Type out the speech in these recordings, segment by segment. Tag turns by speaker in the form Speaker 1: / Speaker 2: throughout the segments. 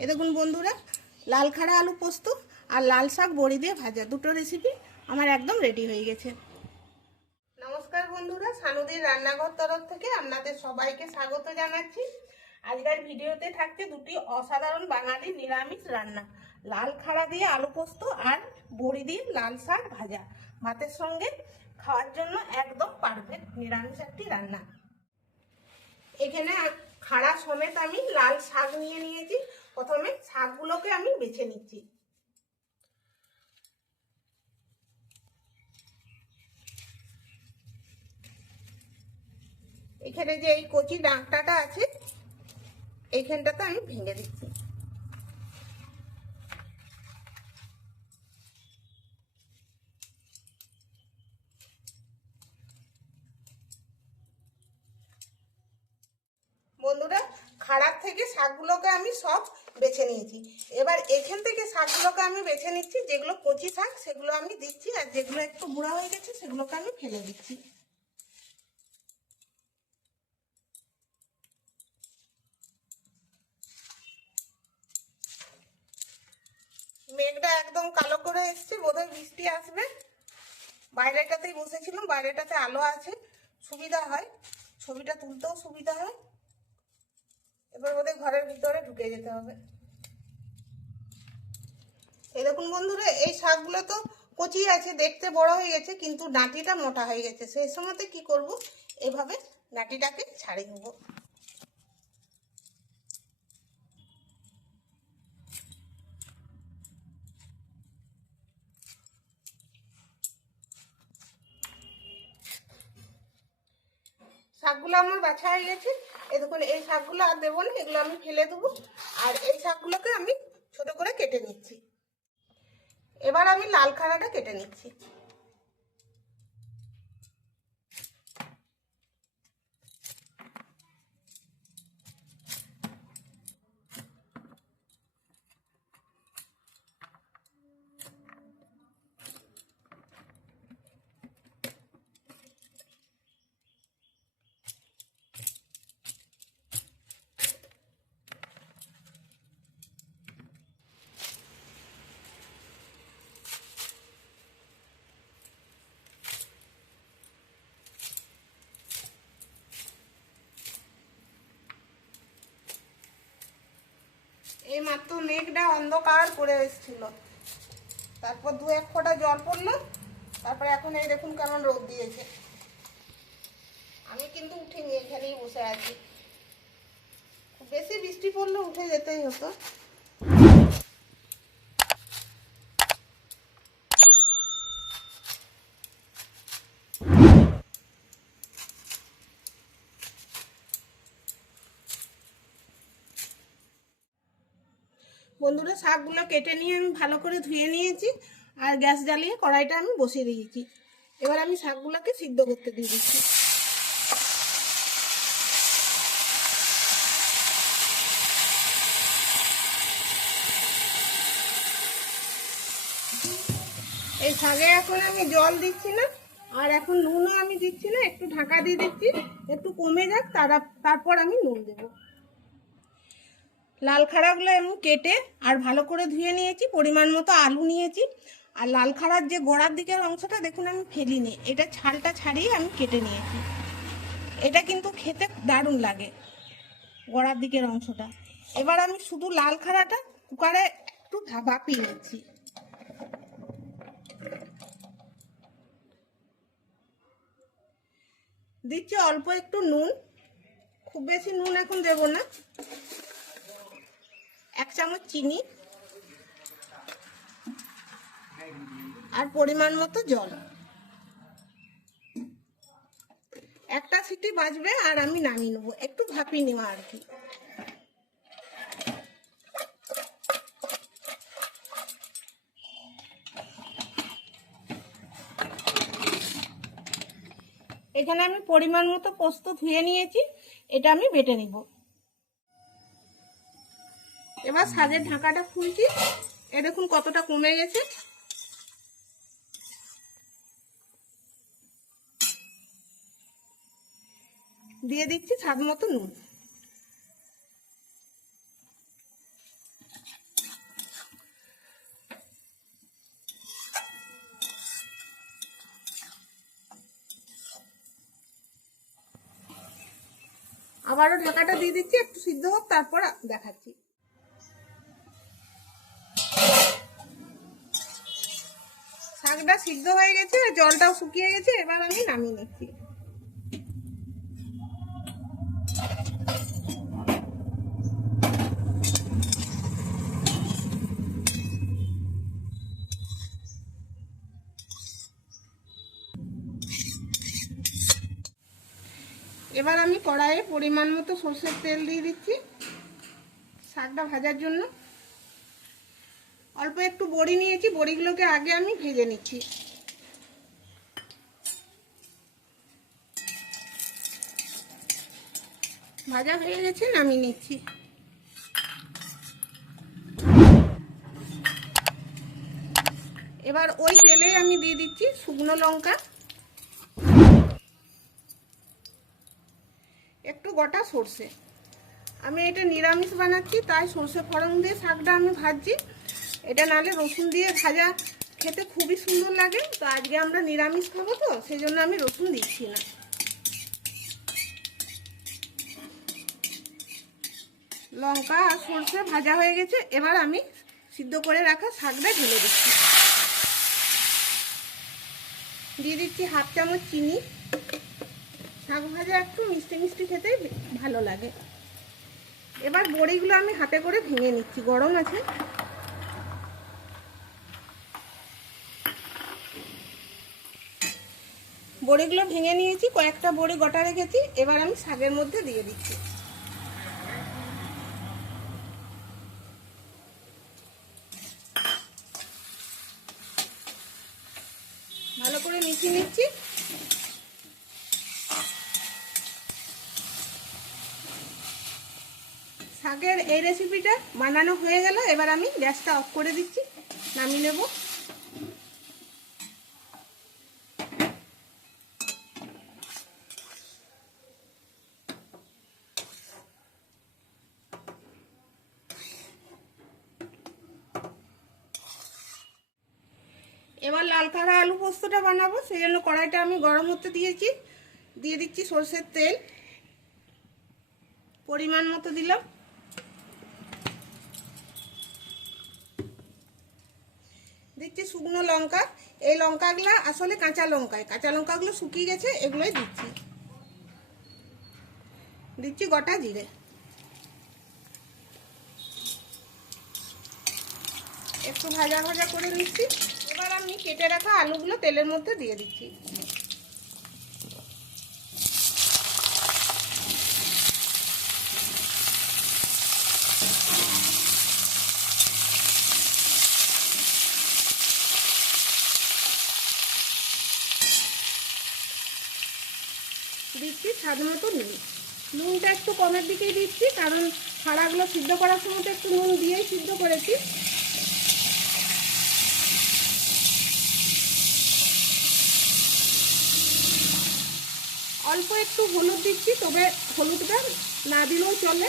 Speaker 1: এ দেখুন বন্ধুরা, লাল খাড়া আলু পোস্ত আর লাল শাক বড়ি দিয়ে ভাজা। দুটো রেসিপি আমার একদম রেডি হয়ে গেছে। নমস্কার বন্ধুরা, সানুদের রান্নাঘর তরফ থেকে আপনাদের সবাইকে স্বাগত জানাচ্ছি। আজকের ভিডিওতে থাকছে দুটি অসাধারণ বাঙালি নিরামিষ রান্না। লাল খাড়া দিয়ে আলু পোস্ত আর বড়ি দিয়ে লাল শাক ভাজা। ভাতের সঙ্গে খাওয়ার জন্য একদম পারফেক্ট নিরামিষ একটি রান্না। এখানে খাড়া সমেত আমি লাল শাক নিয়ে নিয়েছি। প্রথমে শাকগুলোকে আমি বেছে নিচ্ছি। এখানে যে এই কচি ডাঁকটাটা আছে এইখানটাতে আমি ভেঙে দিচ্ছি বন্ধুরা খাড়ার থেকে শাকগুলোকে আমি সব বেছে নিয়েছি। এবার এখান থেকে শাকগুলোকে আমি বেছে নিচ্ছি, যেগুলো কচি শাক, সেগুলো আমি দিচ্ছি, আর যেগুলো একটু বুড়া হয়ে গেছে, সেগুলোকে আমি ফেলে দিচ্ছি। মেঘটা একদম কালো করে এসছে, বোধহয় বৃষ্টি আসবে। বাইরেটাতেই বসেছিলাম, বাইরেটাতে আলো আছে, সুবিধা হয়। ছবিটা তুলতেও সুবিধা হয়। এবার বোধহয় ঘরের ভিতরে ঢুকে যেতে হবে। এই দেখুন বন্ধুরা, এই শাকগুলো তো কচি আছে, দেখতে বড় হয়ে গেছে, কিন্তু ডাঁটিটা মোটা হয়ে গেছে। সেই সময়তে কি করব? এভাবে ডাঁটিটাকে ছাড়িয়ে নেব। শাকগুলো আমার বাছা হয়ে গেছে। এই দেখুন, এই শাকগুলো আর দেবো না, এগুলো আমি ফেলে দেবো। আর এই শাকগুলোকে আমি ছোট করে কেটে নিচ্ছি। এবার আমি লাল খাড়াটা কেটে নিচ্ছি। এই মাত্র মেঘটা অন্ধকার করে এসেছিল। তারপর দু এক ফোঁটা জল পড়ল, তারপরে এখন এই দেখুন কেমন রোদ দিয়েছে। আমি কিন্তু উঠিনি, এখানেই বসে আছি। বেশি বৃষ্টি পড়লে উঠে যেতেই হতো। বন্ধুরা শাকগুলো কেটে নিয়ে আমি ভালো করে ধুয়ে নিয়েছি আর গ্যাস জ্বালিয়ে কড়াইটা আমি বসিয়ে দিয়েছি। এবার আমি শাকগুলোকে সিদ্ধ করতে দিয়ে দিচ্ছি। এই শাকে এখন আমি জল দিচ্ছি না, আর এখন নুনও আমি দিচ্ছি না, একটু ঢাকা দিয়ে দিচ্ছি, একটু কমে যাক, তারা তারপর আমি নুন দেবো। লাল খাড়াগুলো আমি কেটে আর ভালো করে ধুয়ে নিয়েছি, পরিমাণ মতো আলু নিয়েছি। আর লাল খাড়ার যে গোড়ার দিকের অংশটা দেখুন আমি ফেলিনি, এটা ছালটা ছাড়িয়ে আমি কেটে নিয়েছি। এটা কিন্তু খেতে দারুণ লাগে গোড়ার দিকের অংশটা। এবার আমি শুধু লাল খাড়াটা কুকারে একটু ভা- ভাপিয়ে নিচ্ছি। দিচ্ছি অল্প একটু নুন, খুব বেশি নুন এখন দেবো না। এক চামচ চিনি আর পরিমাণ মতো জল। একটা সিটি বাজবে আর আমি নামিয়ে নেব। একটু ভাপিয়ে নেওয়া আর কি। এখানে আমি পরিমাণ মতো পোস্ত ধুয়ে নিয়েছি। এটা আমি বেটে নিব। এবার সাজের ঢাকাটা খুলছি। এ দেখুন কতটা কমে গেছে। দিয়ে দিচ্ছি স্বাদ মতো নুন। আবারও ঢাকাটা দিয়ে দিচ্ছি, একটু সিদ্ধ হোক, তারপর দেখাচ্ছি। শাকটা সিদ্ধ হয়ে গেছে জলটাও শুকিয়ে গেছে, এবার আমি নামিয়ে নিচ্ছি। এবার আমি কড়াইয়ে পরিমাণ মতো সর্ষের তেল দিয়ে দিচ্ছি। শাকটা ভাজার জন্য। একটু বড়ি নিয়েছি, বড়িগুলোকে আগে আমি ভেজে নিচ্ছি। ভাজা হয়ে গেছে, নামিয়ে নিচ্ছি। এবার ওই তেলে আমি দিয়ে দিচ্ছি শুকনো লঙ্কা। একটু গোটা সর্ষে। আমি এটা নিরামিষ বানাচ্ছি, তাই সর্ষে ফোড়ন দিয়ে শাকটা আমি ভাজছি। এটা নালে রসুন দিয়ে ভাজা খেতে খুবই সুন্দর লাগে। তো আজকে আমরা নিরামিষ খাব তো সেই জন্য আমি রসুন দিচ্ছি না। লঙ্কা আর সর্ষে ভাজা হয়ে গেছে, এবার আমি সিদ্ধ করে রাখা শাকটা ঢেলে দিচ্ছি। দিয়ে দিচ্ছি হাফ চামচ চিনি। শাক ভাজা একটু মিষ্টি মিষ্টি খেতে ভালো লাগে। এবার বড়িগুলো আমি হাতে করে ভেঙে নিচ্ছি, গরম আছে। বড়িগুলো ভেঙে নিয়েছি, কয়েকটা বড়ি গোটা রেখেছি, এবার আমি শাকের মধ্যে দিয়ে দিচ্ছি। ভালো করে মিশিয়ে নিচ্ছি। শাকের এই রেসিপিটা বানানো হয়ে গেল, এবার আমি গ্যাসটা অফ করে দিচ্ছি, নামিয়ে নেব। লাল কাঁড়া আলু পোস্তটা বানাবো, সেই জন্য কড়াইটা আমি গরম হতে দিয়েছি। দিয়ে দিচ্ছি সর্ষের তেল। পরিমাণ মতো দিলাম। দিচ্ছি শুকনো লঙ্কা। এই লঙ্কাগুলো আসলে কাঁচা লঙ্কায়। কাঁচা লঙ্কাগুলো শুকিয়ে গেছে, এগুলোই দিচ্ছি। দিচ্ছি গোটা জিরে। একটু ভাজা ভাজা করে নিচ্ছি। এবার আমি কেটে রাখা আলুগুলো তেলের মধ্যে দিয়ে দিচ্ছি। দিচ্ছি স্বাদ মতো নুন। নুনটা একটু কমের দিকেই দিচ্ছি, কারণ ছাড়াগুলো সিদ্ধ করার সময় তো একটু নুন দিয়েই সিদ্ধ করেছি। অল্প একটু হলুদ দিচ্ছি, তবে হলুদটা না দিলেও চলে।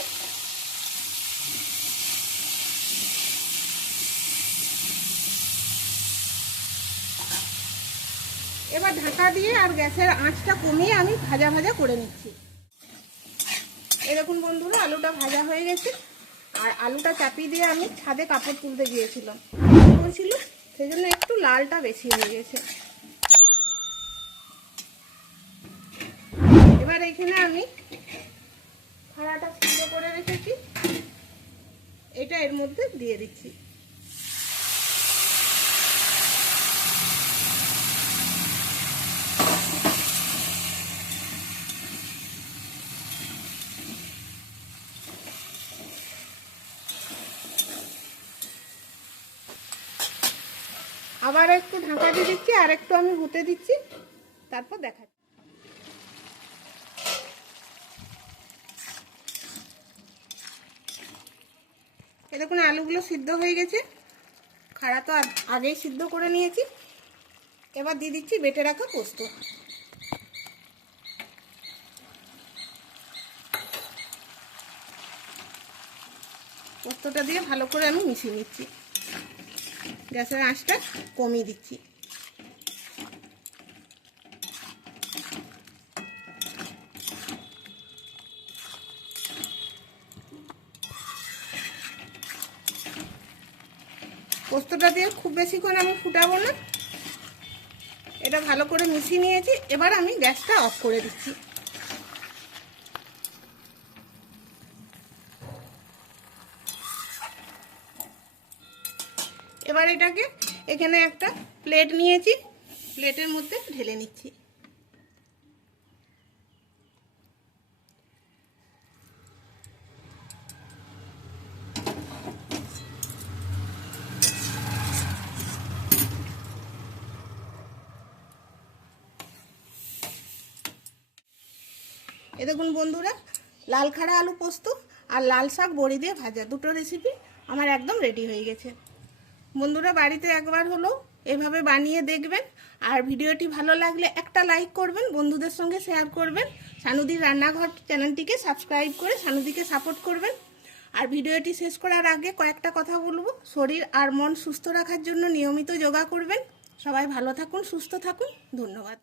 Speaker 1: এবার ঢাকা দিয়ে আর গ্যাসের আঁচটা কমিয়ে আমি ভাজা ভাজা করে নিচ্ছি। এরকম বন্ধুরা, আলুটা ভাজা হয়ে গেছে। আর আলুটা চাপিয়ে দিয়ে আমি ছাদে কাপড় তুলতে গিয়েছিলাম। বলছিল সেই জন্য একটু লালটা বেশি হয়ে গেছে। এবার এখানে আমি ফাড়াটা সিদ্ধ করে রেখেছি। এটা এর মধ্যে দিয়ে দিচ্ছি। আবার একটু ঢাকা দিয়ে দিচ্ছি, আর একটু আমি হতে দিচ্ছি, তারপর দেখাচ্ছি। এ দেখুন আলুগুলো সিদ্ধ হয়ে গেছে। খাড়া তো আগেই সিদ্ধ করে নিয়েছি। এবার দিয়ে দিচ্ছি বেটে রাখা পোস্ত। পোস্তটা দিয়ে ভালো করে আমি মিশিয়ে নিচ্ছি। গ্যাসের আঁচটা কমিয়ে দিচ্ছি। পোস্তটা দিয়ে খুব বেশিক্ষণ আমি ফুটাবো না। এটা ভালো করে মিশিয়ে নিয়েছি। এবার আমি গ্যাসটা অফ করে দিচ্ছি। এবার এটাকে এখানে একটা প্লেট নিয়েছি। প্লেটের মধ্যে ঢেলে নিচ্ছি। এ দেখুন বন্ধুরা, লাল খাড়া আলু পোস্ত আর লাল শাক বড়ি দিয়ে ভাজা, দুটো রেসিপি আমার একদম রেডি হয়ে গেছে। বন্ধুরা, বাড়িতে একবার হলো, এভাবে বানিয়ে দেখবেন। আর ভিডিওটি ভালো লাগলে একটা লাইক করবেন, বন্ধুদের সঙ্গে শেয়ার করবেন। সানুদির রান্নাঘর চ্যানেলটিকে সাবস্ক্রাইব করে সানুদিকে সাপোর্ট করবেন। আর ভিডিওটি শেষ করার আগে কয়েকটা কথা বলব। শরীর আর মন সুস্থ রাখার জন্য নিয়মিত যোগা করবেন। সবাই ভালো থাকুন, সুস্থ থাকুন। ধন্যবাদ।